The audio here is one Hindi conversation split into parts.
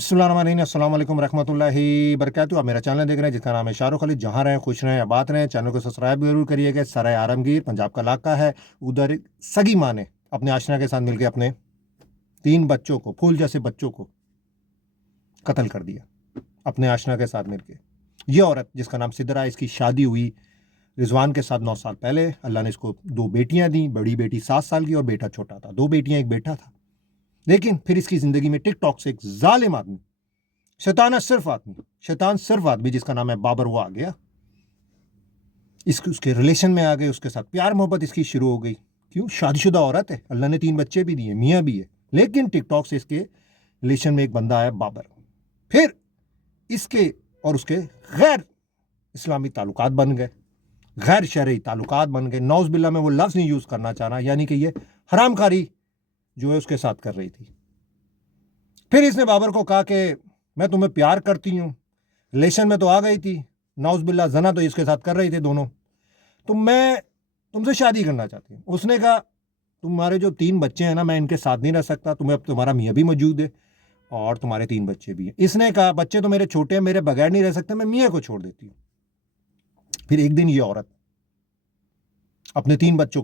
अस्सलाम वालेकुम रहमतुल्लाहि बरकातहू। आप मेरा चैनल देख रहे हैं जिसका नाम है शाहरुख अली। जहाँ रहें खुश रहें आबाद रहें। चैनल को सब्सक्राइब जरूर करिएगा। सराय आलमगीर पंजाब का इलाका है। उधर सगी माँ ने अपने आशना के साथ मिलकर अपने 3 बच्चों को, फूल जैसे बच्चों को कत्ल कर दिया अपने आशना के साथ मिलकर। यह औरत जिसका नाम सिदरा, इसकी शादी हुई रिजवान के साथ 9 साल पहले। अल्लाह ने इसको 2 बेटियां दी। बड़ी बेटी 7 साल की और बेटा छोटा था। 2 बेटियां 1 बेटा था। लेकिन फिर इसकी जिंदगी में टिकटॉक से एक जालिम आदमी, शैतान सिर्फ आदमी जिसका नाम है बाबर, वो आ गया। उसके रिलेशन में आ गए। उसके साथ प्यार मोहब्बत इसकी शुरू हो गई। क्यों? शादीशुदा औरत है, अल्लाह ने 3 बच्चे भी दिए, मियाँ भी है। लेकिन टिकटॉक से इसके रिलेशन में एक बंदा आया बाबर। फिर इसके और उसके गैर इस्लामी ताल्लुकात बन गए, गैर शरई ताल्लुकात बन गए। नौज बिल्ला में वो लफ्ज़ नहीं यूज़ करना चाह रहा, यानी कि ये हरामखारी जो है उसके साथ कर रही थी। फिर इसने बाबर को कहा कि मैं तुम्हें प्यार करती हूँ। रिलेशन में तो आ गई थी, नौज बिल्ला जना तो इसके साथ कर रही थी दोनों, तो मैं तुमसे शादी करना चाहती हूँ। उसने कहा तुम्हारे जो 3 बच्चे हैं ना, मैं इनके साथ नहीं रह सकता। तुम्हें अब तुम्हारा मियाँ भी मौजूद है और तुम्हारे 3 बच्चे भी हैं। इसने कहा बच्चे तो मेरे छोटे हैं, मेरे बगैर नहीं रह सकते, मैं मियाँ को छोड़ देती हूँ। फिर एक दिन ये औरत अपने 3 बच्चों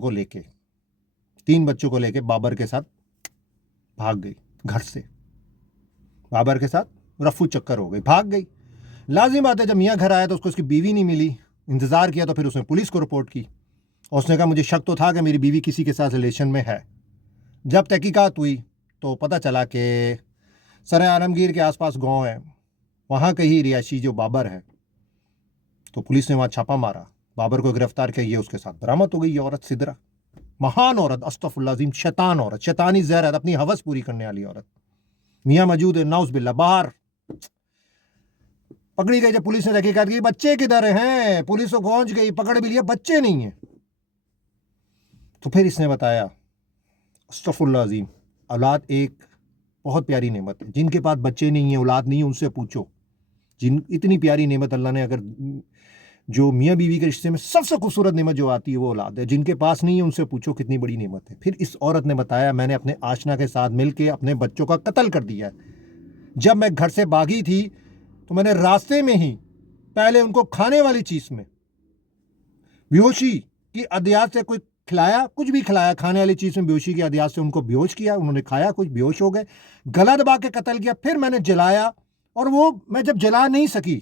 को लेके बाबर के साथ भाग गई घर से। बाबर के साथ रफू चक्कर हो गई, भाग गई। लाजिम बात है, जब मियाँ घर आया तो उसको उसकी बीवी नहीं मिली। इंतज़ार किया तो फिर उसने पुलिस को रिपोर्ट की और उसने कहा मुझे शक तो था कि मेरी बीवी किसी के साथ रिलेशन में है। जब तहकीकात हुई तो पता चला कि सराय आलमगीर के आसपास गांव है, वहाँ का ही रिहायशी जो बाबर है। तो पुलिस ने वहाँ छापा मारा, बाबर को गिरफ्तार किया। ये उसके साथ बरामद हो गई। ये औरत सिदरा, महान औरत, अस्तगफुरुल्लाह, शैतान औरत, शैतानी ज़हर है, अपनी हवस पूरी करने वाली औरत। मियाँ मौजूद है, नाउज़ बिल्ला, बाहर पकड़ी गई। जब पुलिस ने तहकीकात की बच्चे किधर हैं, पुलिस तो पहुंच गई, पकड़ भी लिया, बच्चे नहीं है। तो फिर इसने बताया अस्तगफुरुल्लाह अज़ीम, औलाद एक बहुत प्यारी नेमत है। जिनके पास बच्चे नहीं है, औलाद नहीं है, उनसे पूछो। जिन इतनी प्यारी नेमत अल्लाह ने, अगर जो मियाँ बीवी के रिश्ते में सबसे खूबसूरत नेमत जो आती है वो औलाद है। जिनके पास नहीं है उनसे पूछो कितनी बड़ी नेमत है। फिर इस औरत ने बताया मैंने अपने आशना के साथ मिलकर अपने बच्चों का कत्ल कर दिया है। जब मैं घर से भागी थी तो मैंने रास्ते में ही पहले उनको खाने वाली चीज़ में बेहोशी की अदियात से कोई खिलाया, कुछ भी खिलाया, खाने वाली चीज़ में बेहोशी की अदियात से उनको बेहोश किया। उन्होंने खाया, कुछ बेहोश हो गए, गला दबा के कत्ल किया। फिर मैंने जलाया और वो मैं जब जला नहीं सकी,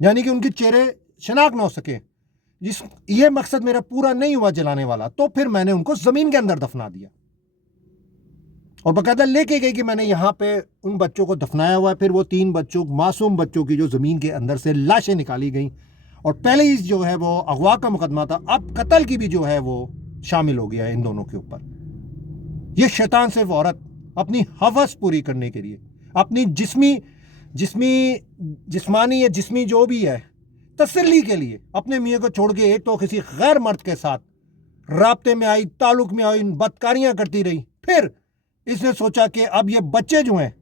यानी कि उनके चेहरे शनाख्त ना हो सके, ये मकसद मेरा पूरा नहीं हुआ जलाने वाला, तो फिर मैंने उनको ज़मीन के अंदर दफना दिया और बाकायदा लेके गई कि मैंने यहाँ पे उन बच्चों को दफनाया हुआ है। फिर वो 3 बच्चों, मासूम बच्चों की जो ज़मीन के अंदर से लाशें निकाली गई और पहले ही जो है वो अगवा का मुकदमा था, अब कत्ल की भी जो है वो शामिल हो गया है इन दोनों के ऊपर। ये शैतान सिर्फ औरत अपनी हवस पूरी करने के लिए, अपनी जिस्मानी या जिस्मी जो भी है तसल्ली के लिए अपने मियाँ को छोड़ के एक तो किसी गैर मर्द के साथ राब्ते में आई, ताल्लुक में आई, बदकारियाँ करती रही। फिर इसने सोचा कि अब ये बच्चे जो हैं,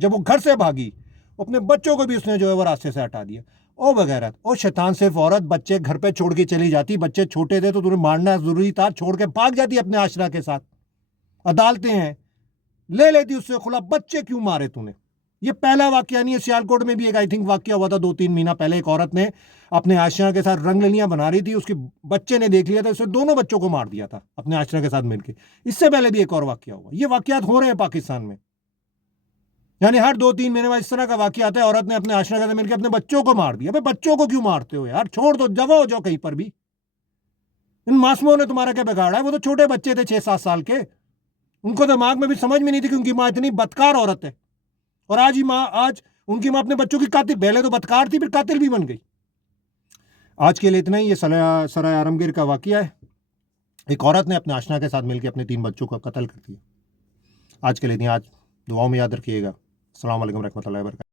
जब वो घर से भागी, अपने बच्चों को भी उसने जो है वो रास्ते से हटा दिया। ओ बगैरत, ओ शैतान सिर्फ औरत, बच्चे घर पे छोड़ के चली जाती। बच्चे छोटे थे तो तुम्हें मारना जरूरी था, छोड़ के भाग जाती अपने आशरा के साथ। अदालतें हैं, ले लेती उससे खुला, बच्चे क्यों मारे तूने। ये पहला वाकया नहीं है, सियालकोट में भी एक आई थिंक वाकया हुआ था 2-3 महीना पहले। एक औरत ने अपने आशरा के साथ रंगलिनियां बना रही थी, उसके बच्चे ने देख लिया था, उसने दोनों बच्चों को मार दिया था अपने आशरा के साथ मिलकर। इससे पहले भी एक और वाकया हुआ। ये वाकयात हो रहे हैं पाकिस्तान में, यानी हर 2-3 महीने में इस तरह का वाकया आता है। औरत ने अपने आशरा के साथ मिलकर अपने बच्चों को मार दिया। भाई बच्चों को क्यों मारते हो यार, छोड़ दो, जवा हो जाओ कहीं पर भी। इन मासूमों ने तुम्हारा क्या बिगाड़ा है? वो तो छोटे बच्चे थे 6-7 साल के, उनको दिमाग में भी समझ में नहीं थी कि उनकी माँ इतनी बदकार औरत है। और आज उनकी माँ अपने बच्चों की कातिल, पहले तो बदकार थी फिर कातिल भी बन गई। आज के लिए इतना ही। ये सराय आलमगीर का वाकया है। एक औरत ने अपने आशना के साथ मिलकर अपने 3 बच्चों का कत्ल कर दिया। आज के लिए इतना। आज दुआओं में याद रखिएगा। अस्सलाम वालेकुम रहमतुल्लाहि व बरकातहू।